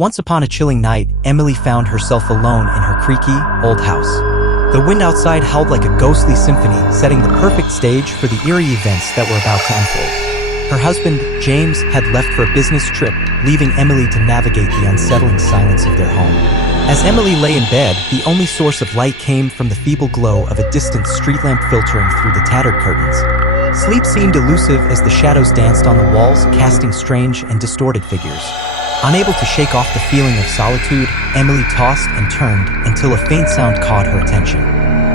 Once upon a chilling night, Emily found herself alone in her creaky, old house. The wind outside howled like a ghostly symphony, setting the perfect stage for the eerie events that were about to unfold. Her husband, James, had left for a business trip, leaving Emily to navigate the unsettling silence of their home. As Emily lay in bed, the only source of light came from the feeble glow of a distant street lamp filtering through the tattered curtains. Sleep seemed elusive as the shadows danced on the walls, casting strange and distorted figures. Unable to shake off the feeling of solitude, Emily tossed and turned until a faint sound caught her attention.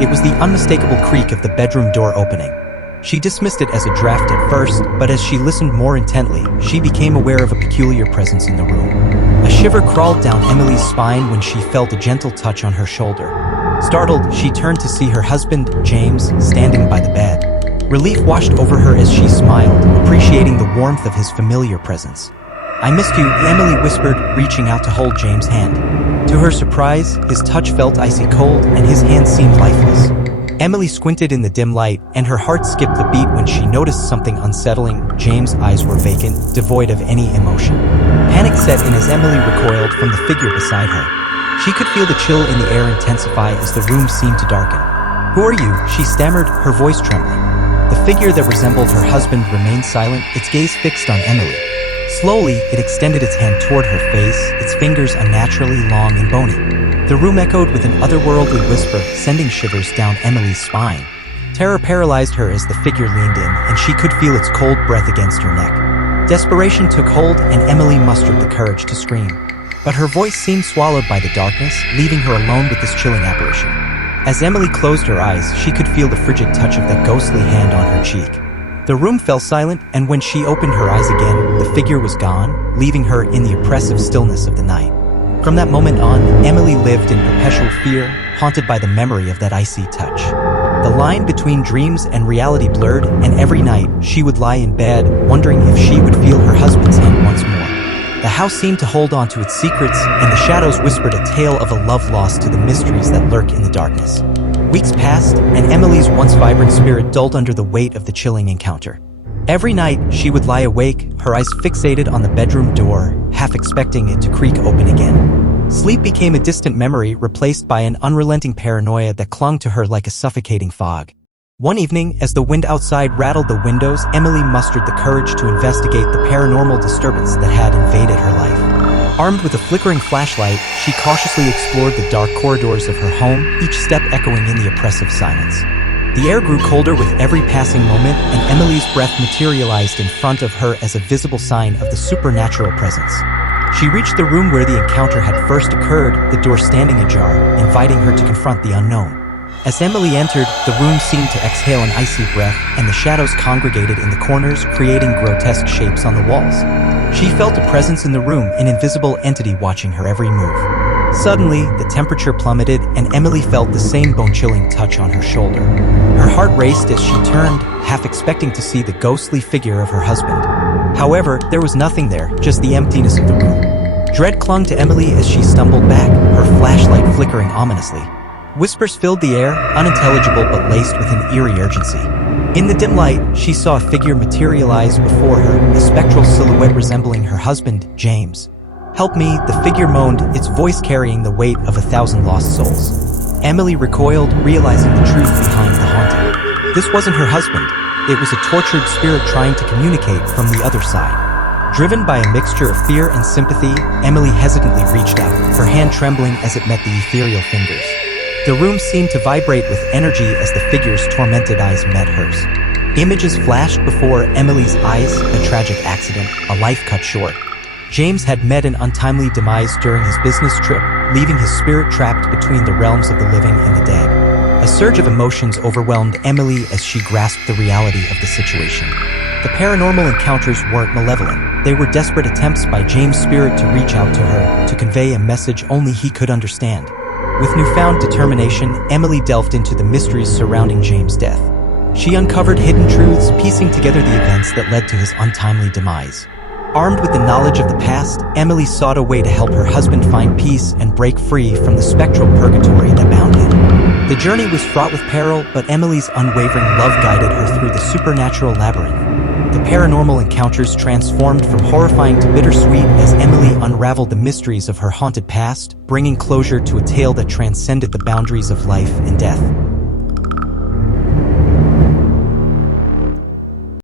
It was the unmistakable creak of the bedroom door opening. She dismissed it as a draft at first, but as she listened more intently, she became aware of a peculiar presence in the room. A shiver crawled down Emily's spine when she felt a gentle touch on her shoulder. Startled, she turned to see her husband, James, standing by the bed. Relief washed over her as she smiled, appreciating the warmth of his familiar presence. "I missed you," Emily whispered, reaching out to hold James' hand. To her surprise, his touch felt icy cold and his hand seemed lifeless. Emily squinted in the dim light, and her heart skipped a beat when she noticed something unsettling. James' eyes were vacant, devoid of any emotion. Panic set in as Emily recoiled from the figure beside her. She could feel the chill in the air intensify as the room seemed to darken. "Who are you?" she stammered, her voice trembling. The figure that resembled her husband remained silent, its gaze fixed on Emily. Slowly, it extended its hand toward her face, its fingers unnaturally long and bony. The room echoed with an otherworldly whisper, sending shivers down Emily's spine. Terror paralyzed her as the figure leaned in, and she could feel its cold breath against her neck. Desperation took hold, and Emily mustered the courage to scream. But her voice seemed swallowed by the darkness, leaving her alone with this chilling apparition. As Emily closed her eyes, she could feel the frigid touch of that ghostly hand on her cheek. The room fell silent, and when she opened her eyes again, the figure was gone, leaving her in the oppressive stillness of the night. From that moment on, Emily lived in perpetual fear, haunted by the memory of that icy touch. The line between dreams and reality blurred, and every night, she would lie in bed, wondering if she would feel her husband's hand once more. The house seemed to hold on to its secrets, and the shadows whispered a tale of a love lost to the mysteries that lurk in the darkness. Weeks passed, and Emily's once vibrant spirit dulled under the weight of the chilling encounter. Every night, she would lie awake, her eyes fixated on the bedroom door, half expecting it to creak open again. Sleep became a distant memory, replaced by an unrelenting paranoia that clung to her like a suffocating fog. One evening, as the wind outside rattled the windows, Emily mustered the courage to investigate the paranormal disturbance that had invaded her life. Armed with a flickering flashlight, she cautiously explored the dark corridors of her home, each step echoing in the oppressive silence. The air grew colder with every passing moment, and Emily's breath materialized in front of her as a visible sign of the supernatural presence. She reached the room where the encounter had first occurred, the door standing ajar, inviting her to confront the unknown. As Emily entered, the room seemed to exhale an icy breath, and the shadows congregated in the corners, creating grotesque shapes on the walls. She felt a presence in the room, an invisible entity watching her every move. Suddenly, the temperature plummeted, and Emily felt the same bone-chilling touch on her shoulder. Her heart raced as she turned, half expecting to see the ghostly figure of her husband. However, there was nothing there, just the emptiness of the room. Dread clung to Emily as she stumbled back, her flashlight flickering ominously. Whispers filled the air, unintelligible but laced with an eerie urgency. In the dim light, she saw a figure materialize before her, a spectral silhouette resembling her husband, James. "Help me," the figure moaned, its voice carrying the weight of 1,000 lost souls. Emily recoiled, realizing the truth behind the haunting. This wasn't her husband. It was a tortured spirit trying to communicate from the other side. Driven by a mixture of fear and sympathy, Emily hesitantly reached out, her hand trembling as it met the ethereal fingers. The room seemed to vibrate with energy as the figure's tormented eyes met hers. Images flashed before Emily's eyes, a tragic accident, a life cut short. James had met an untimely demise during his business trip, leaving his spirit trapped between the realms of the living and the dead. A surge of emotions overwhelmed Emily as she grasped the reality of the situation. The paranormal encounters weren't malevolent. They were desperate attempts by James' spirit to reach out to her, to convey a message only he could understand. With newfound determination, Emily delved into the mysteries surrounding James' death. She uncovered hidden truths, piecing together the events that led to his untimely demise. Armed with the knowledge of the past, Emily sought a way to help her husband find peace and break free from the spectral purgatory that bound him. The journey was fraught with peril, but Emily's unwavering love guided her through the supernatural labyrinth. The paranormal encounters transformed from horrifying to bittersweet as Emily unraveled the mysteries of her haunted past, bringing closure to a tale that transcended the boundaries of life and death.